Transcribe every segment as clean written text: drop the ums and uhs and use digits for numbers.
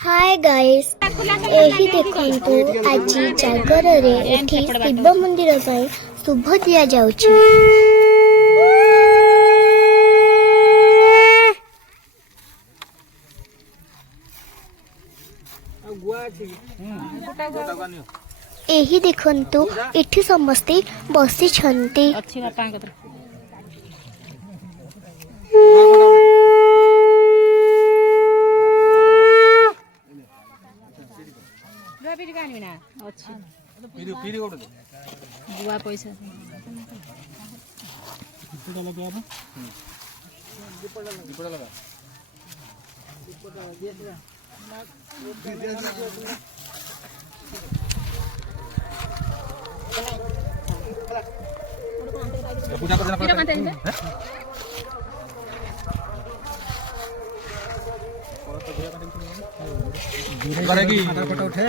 Hi guys एही देखंतु आजी जागर रे एठी शिव मंदिर पई शुभ दिया जाउची। एही देखंतु एठी समस्ते बसी छंती। अच्छी बापा को बुआ पैसा पूजा करना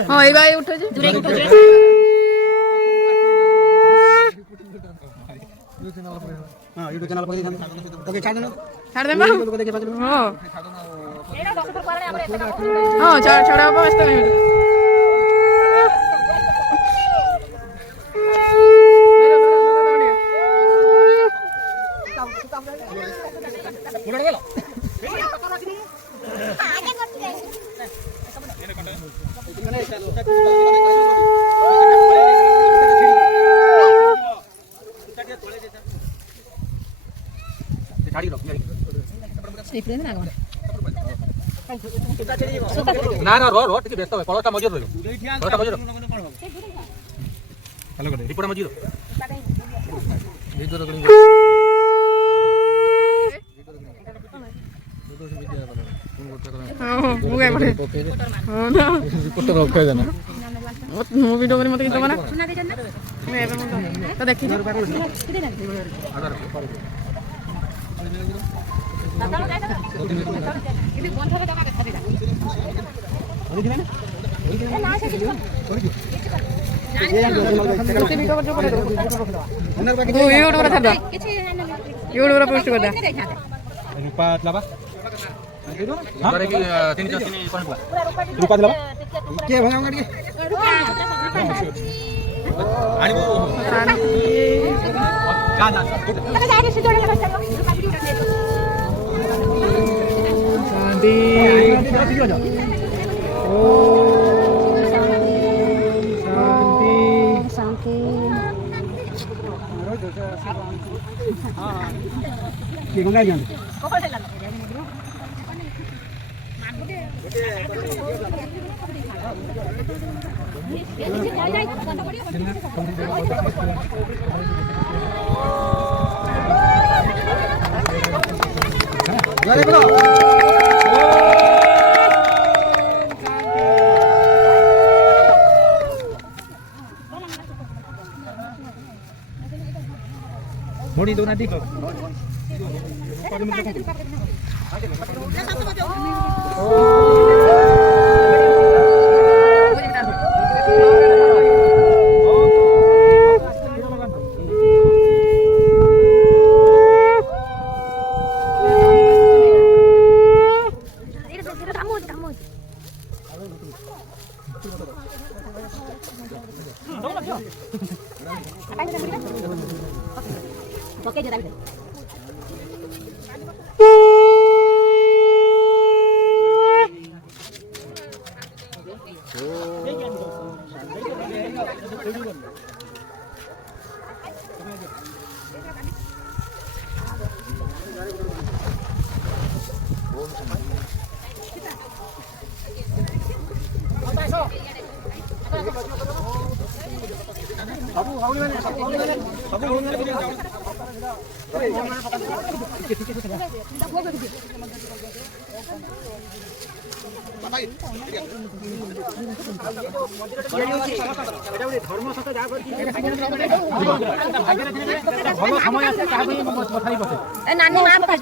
हां ए गाय उठो जे दूरे उठो जे हां यूट्यूब चैनल पर ओके छाड़ दे हां हां छाड़ा व्यस्त नहीं ना ना रो रो टिके व्यस्त हो कलटा मजूर रहो कलटा मजूर हेलो करे रिपोर्ट मजूर वीडियो रिकॉर्डिंग हां मु गाय पठे हां ना रिपोर्ट रखा जाना मु वीडियो करे मते कितो माना सुना दे जन्ना मैं एबे तो देखि आधार इबे कोन थारे दगा छाड़ी दा ए ना से यूट्यूब रे छाड़ यूट्यूब रे पोस्ट कर दे रूपात लाबा करे की 3 कोन रूपात लाबा के भंगा गाडी आणि जा जा लगा जा से जोड़े लगा शांति शांति की गंगा जान मोड़ी दो ना दी Oke, jadi नानी मां पास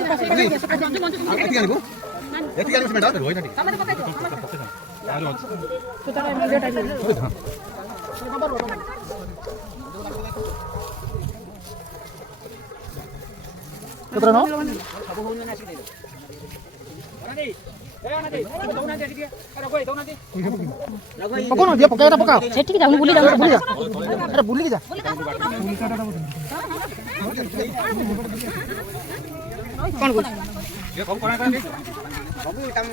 ପକଉନ ଦିଅ ପକେଇଟା ପକାଅ ସେଠିକି ଯାଉନି ବୁଲି ଯାଉନି ବୁଲି ଯା ଆରେ ବୁଲିକି ଯା କଣ କହୁଛି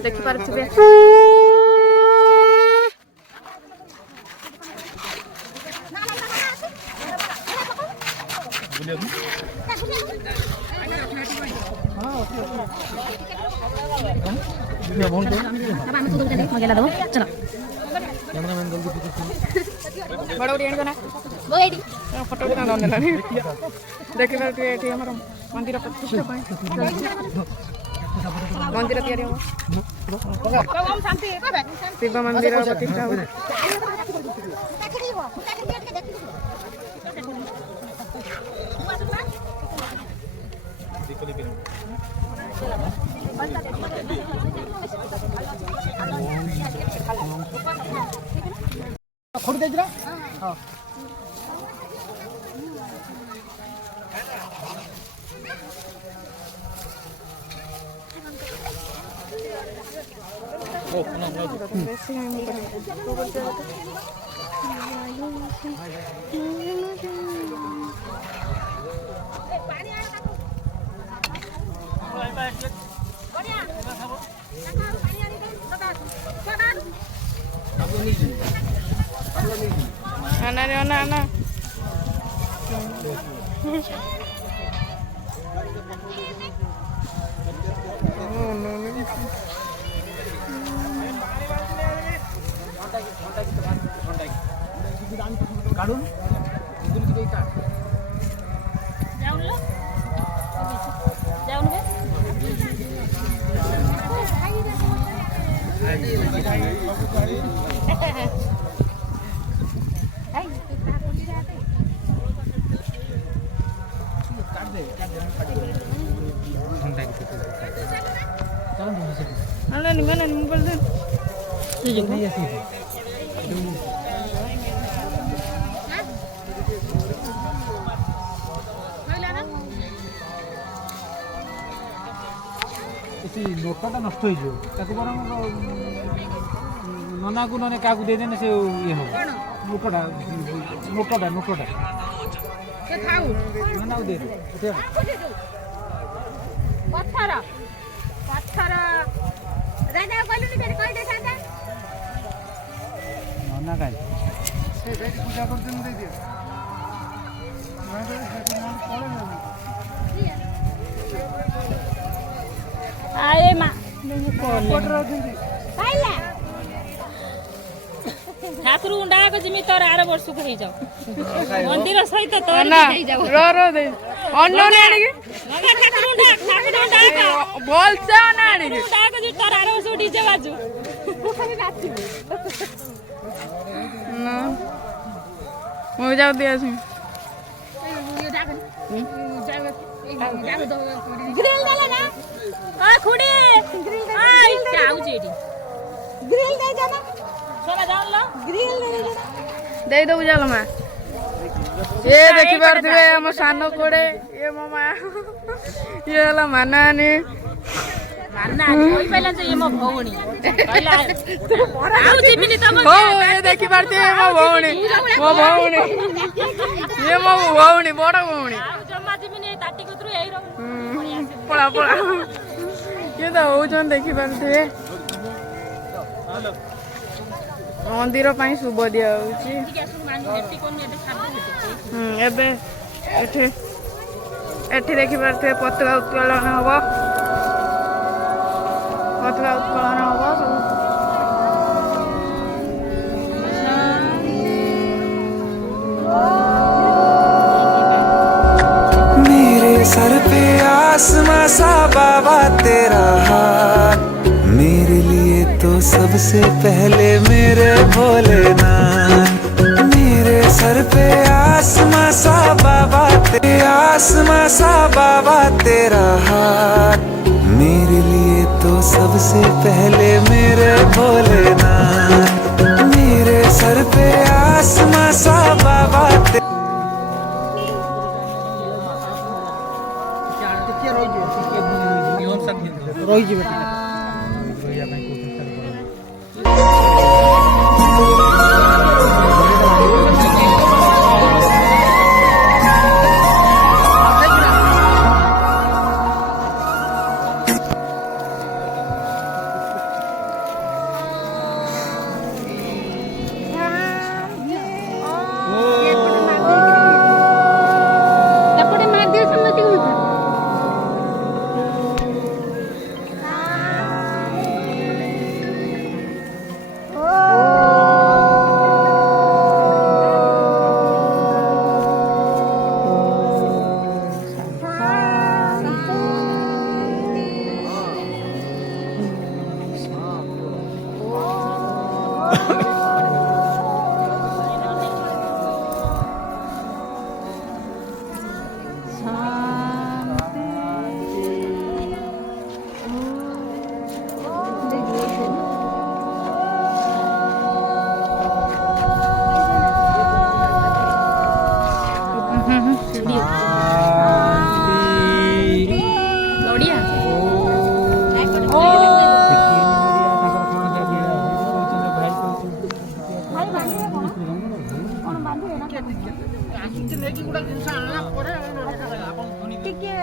ଦେଖିପାରୁଥିବେ ମଗେଇଲା ଦେବ ଚଲ ବଡ଼ ଗୋଟେ ଆଣିବ ନା ଫଟୋ ଉଠା ନେଲାନି ଦେଖିପାରୁଥିବେ ଏଠି ଆମର ମନ୍ଦିର ପ୍ରତିଷ୍ଠା ପାଇଁ ମନ୍ଦିର ତିଆରି ହେବ ଶିବ ମନ୍ଦିର ପ୍ରତିଷ୍ଠା ହେବ ଖୋଡ଼ି ଦେଇଥିଲା ହଁ Ana रे ana ana काढून जाऊन mana nih mobil tuh ନୋଟଟା ନଷ୍ଟ ହେଇଯିବ ତାକୁ ବରଂ ନନାକୁ ନହେଲେ କାହାକୁ ଦେଇଦେଲେ ସେ ଇଏ ହବ ନୋଟଟା ନନାକୁ ଦେଇଦେବ ପଥର ରାଜା କହିଲୁନି ସେଠି କହି ଦେଇଥାନ୍ତା ନନା କାହିଁ ପୂଜା କରୁଛନ୍ତି ଦେଇଦିଅ ଆଏ ମା ଠାକୁର ଉଣ୍ଡାକ ଯେମିତି ତୋର ଆର ବର୍ଷକୁ ହେଇଯାଉ ମନ୍ଦିର ସହିତ ତୋର ହେଇଯାଉ ଅନ୍ନନେ ଆଣିକି ଠାକୁର ଉଣ୍ଡାକ ଭଲସେ ଅନା ଆଣିକି ଉଣ୍ଡାକ ଯେ ତୋର ଆର ବର୍ଷକୁ ଡିଜେ ବାଜୁ ମୁଁ ଯାଉ ଦିଆସି ଗ୍ରିଲ ଦେଲା ନା ଆ ଖୁଡି ଆଇ ଯାଉଛି ଏଠି ଗ୍ରିଲ ଦେଇ ଜାନା सोना जान लो ग्रिल ଦେଇ ଦବୁ ଚାଲ ମା ଏ ଦେଖିପାରୁଥିବେ ଆମ ସାନ କୋଡେ ଇଏ ମୋ ମା ଇଏ ହେଲା ମାନାନି मानना कोई पहला से ये मो भौणी पहला आउ जिबिनी तम हो ये देखि पारथिबे ମୋ ଭଉଣୀ ଇଏ ମୋ ଭଉଣୀ ବଡ ଭଉଣୀ आउ जम्मा जिबिनी ताटी कुतरु एई रहो ପଳା ଇଏ ତ ହଉଛନ୍ତି ଦେଖି ପାରୁଥିବେ ମନ୍ଦିର ପାଇଁ ଶୁଭ ଦିଆ ହଉଛି ଏବେ ଏଠି ଦେଖିପାରୁଥିବେ ପତାକା ଉତ୍ତୋଳନ ହବ ସବୁ मेरे सर पे आसमां सा बाबा तेरा हाथ मेरे लिए तो सबसे पहले मेरे भोलेनाथ मेरे सर पे आसमां सा बाबा तेरा हाथ मेरे लिए तो सबसे पहले मेरे भोलेनाथ मेरे सर पे आसमां सा बाबा ରହିଯିବେ ଟିକେ ଓଡ଼ିଆ ଟିକେ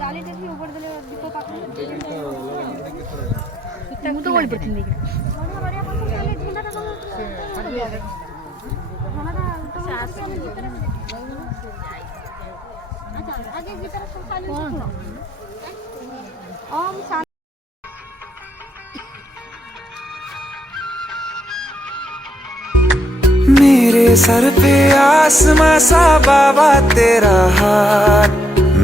ଜାଲି ଦେବି ଉପର ଦେଲେ ଦୀପ ପାଖରେ ମୁଁ ତ ଓଳି ପଡ଼ିଥିଲି ओम शांति मेरे सर पे आसमां सा बाबा तेरा हाथ,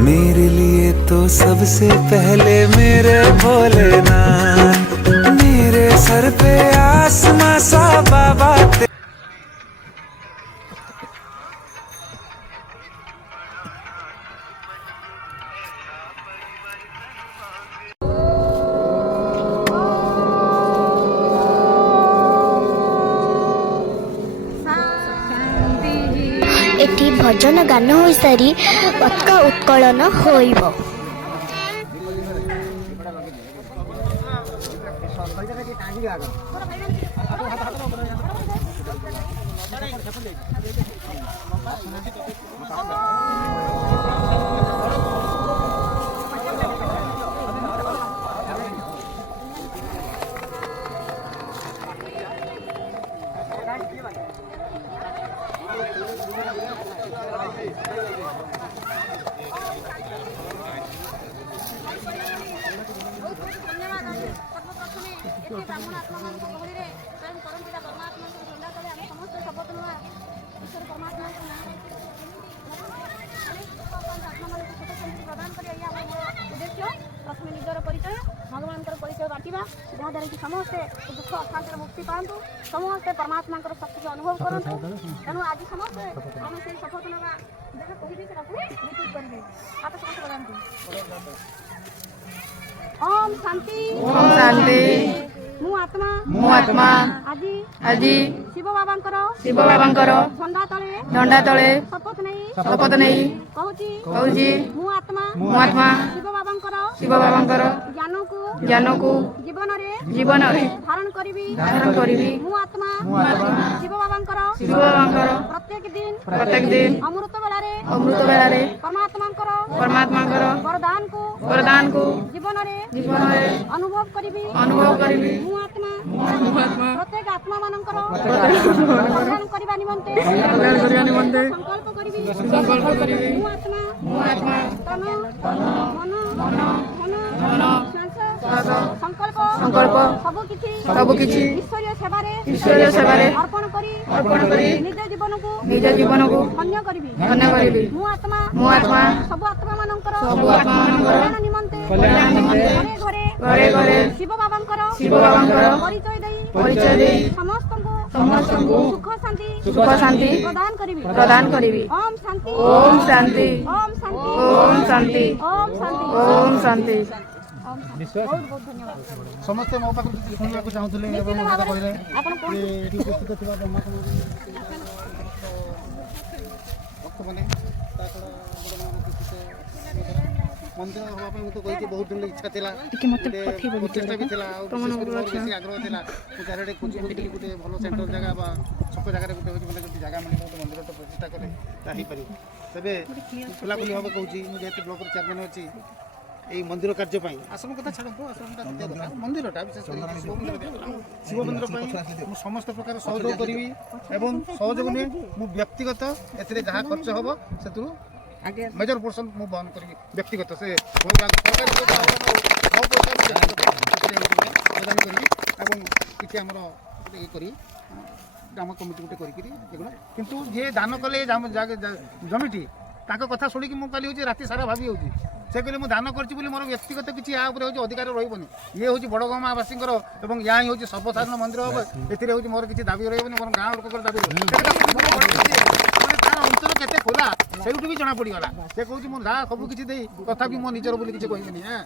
मेरे लिए तो सबसे पहले मेरे भोलेनाथ। मेरे सर पे आसमां सा बाबा एठी भजन गान होई सारी पताका उत्कलन होइबो। प्रथम निजर परिचय भगवान परिचय बांटा जहाँद्वारा कि समस्ते दुख अशांतिर मुक्ति पातु समस्ते परमात्मा शक्ति अनुभव करूँ तेणु आज समस्ते आम से शपथ ना जहाँ कहे रिपीट करेंगे आप समस्त बताते ओम शांति ओम शांति मु आत्मा आजी आजी शिव बाबांकर झंडा तले शपथ नहीं कहूची मु आत्मा शिव बाबांकर ज्ञान को जीवन रे धारण करिबी मु आत्मा शिव बाबांकर प्रत्येक दिन अमृत बेला रे परमात्मांकर वरदान को जीवन रे अनुभव करिबी मु आत्मा प्रत्येक आत्मा मानकर कल्याण करबा निमंते संकल्प करिबी मु आत्मा तन मन संकल्प सब किछि ईश्वरीय सेवारे अर्पण करी निज जीवन को धन्य करिबी मु आत्मा सब आत्मा मानकर कल्याण निमंते घरे शिव बाबांकर परिचय देई समस्त को सुख शांति प्रदान करिबी ओम शांति ओम शांति। समस्ते मो पाख शुणा चाहूले उपस्थित थी ब्रह्मा भक्त मैंने मंदिर हाँपी मुझे कही बहुत दिन इच्छा थी प्रचेषा भी थी आग्रह थी चारे खोजी खोजी गोटे भल सेंटर जगह छक जगह गोटे जगह मिले गोटे मंदिर प्रतिष्ठा कले तेरे खोलाखोली भाव कहूँ मुझे ब्लॉक चेयरमैन अच्छी এই মন্দির কার্য পাই আসন কথা ছাড়ো আসনটা মন্দিরটা বিশেষ করে শিব মন্দির পাই মু সমস্ত প্রকার সহযোগ করিবি এবং সহযোগ নিয়ে মু ব্যক্তিগত এতে যাহা খরচ হব সেতু আগে মেজর পোর্শন মু বহন করিবি ব্যক্তিগত সে সরকারি প্রদান করিবি এবং কিছু আমার ই করি গ্রাম কমিটি গোটে করি এগুলো কিন্তু যে দান কলে জমিটি তাଙ୍କ କଥା ଶୁଣିକି ମୁଁ କାଲି ହେଉଛି ରାତି ସାରା ଭାବି ହେଉଛି से कहले मु दान करछि बोली मोर व्यक्तिगत किछि या ऊपर होछि अधिकार रहइबनी ये होछि बडगामावासींकर एवं या ही होछि सर्वसाधारण मंदिर हो एथिरे होछि मोर किछि दाबी रहइबनी मोर गाँव लोककर दाबी तार अंचल केते खोला सेउटु भी जना पड़ी गला से कहूछि मु जा सब किछि देई तथापि मो निजर बोली किछि कहिबनी हां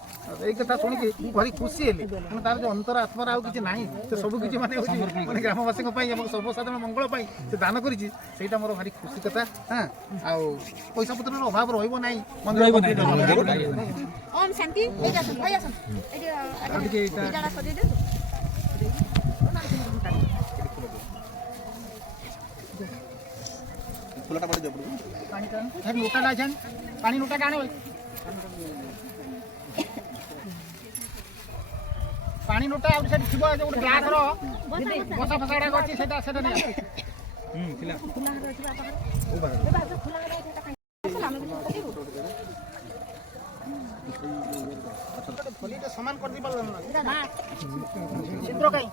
एई कथा सुनि कि भारी खुशी हेली माने तार जो अंतर आत्मा आउ किछि नाही से सब किछि माने होछि माने ग्रामवासी पई एवं सर्वसाधारण मंगल पई से दान करिछि सेटा मोर भारी खुशी कथा हां आउ पैसा पत्रर अभाव रहइबो नाही मंदिर ओम शांति एजा सुन भैया सुन एडी एटा सजे दे फुलटा पड़ जाबो पानी का है लोटा ना छन पानी लोटा काने पानी लोटा आ से थिबो जो ग्लास रो बसा फसाडा गछि सेटा सेटा नै खिला खुला रो छिबा पाखर ओ बाहर खुला रो फलीटा समान कर दी पाल ना सिंद्रो काई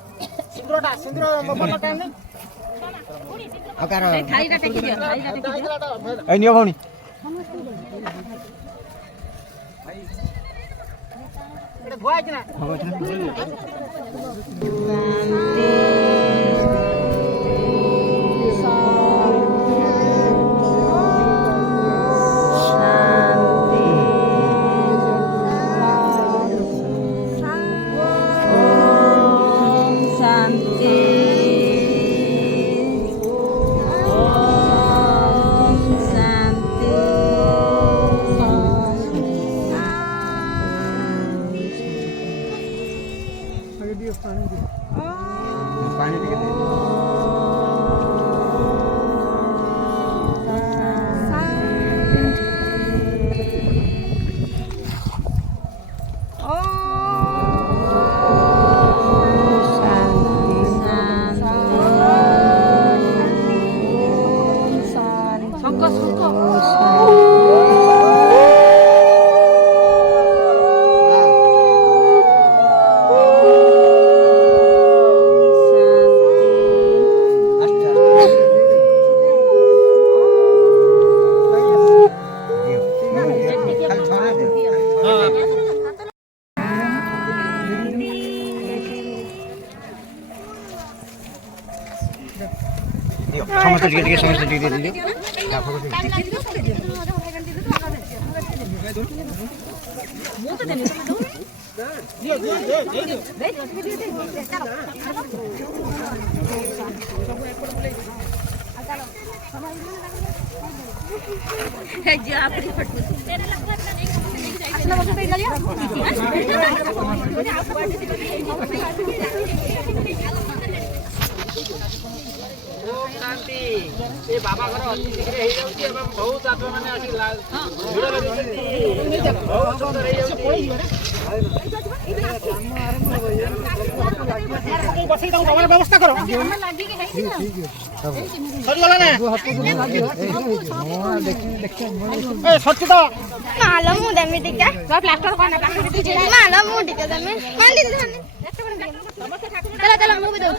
सिंद्रोटा सिंद्रो मोबाइल टाइम नै हकार थाईटा टेकी दियो थाईटा टेकी दियो ए नियो भौणी एटा धुआ छै ना समस्त टिके समस्त टिके दे दियो शांति ए बाबा घर अति शीघ्र हे जाउची एवं बहुत आत्मा माने आसी भिड़ लगी बहुत सुंदर हे जाउची बसई दाउ बाबा व्यवस्था करो लागी के हे सरी गला ना ए सच्ची तो मालो मु देमी टिका प्लास्टर कोना प्लास्टर दीजिए मालो मु टिका देमी मान दे धन चला चला मु भी दो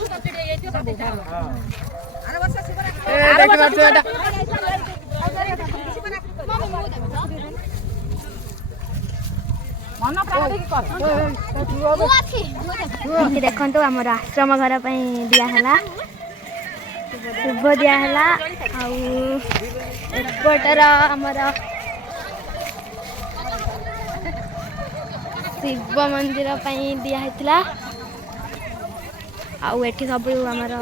देखो आमर आश्रम घर दिहला शुभ दिहला आउटर आमर शिव मंदिर दिहला आउ एठी सब आमर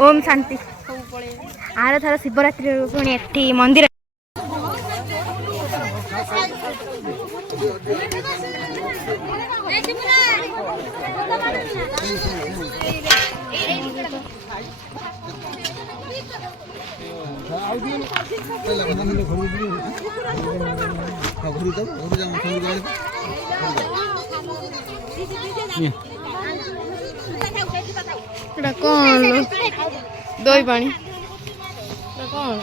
ओम शांति आर थर शिवरात्रि पुणी एठी मंदिर कौन दही पानी कौन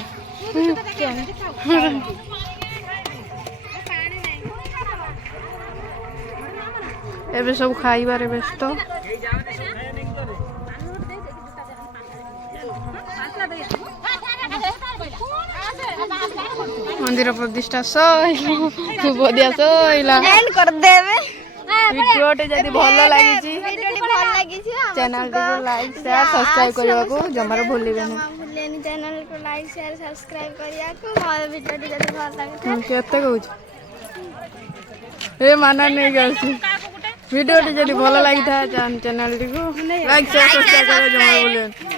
एबे सब खाइबारे व्यस्त मंदिर प्रतिष्ठा सइला शुभ दिया सइला एंड कर देबे वीडियोटे जदी भल लागिची वीडियोटी भल लागी छी चैनल को लाइक शेयर सब्सक्राइब करबा को जमार भूलिबे नहीं भूलेनी चैनल को लाइक शेयर सब्सक्राइब करिया को मोर वीडियोटी जदी भल लागे केते कहूछ ए माना नहीं गलती वीडियोटी जदी भल लागि था चैनल को लाइक शेयर सब्सक्राइब करे जमार भूलिबे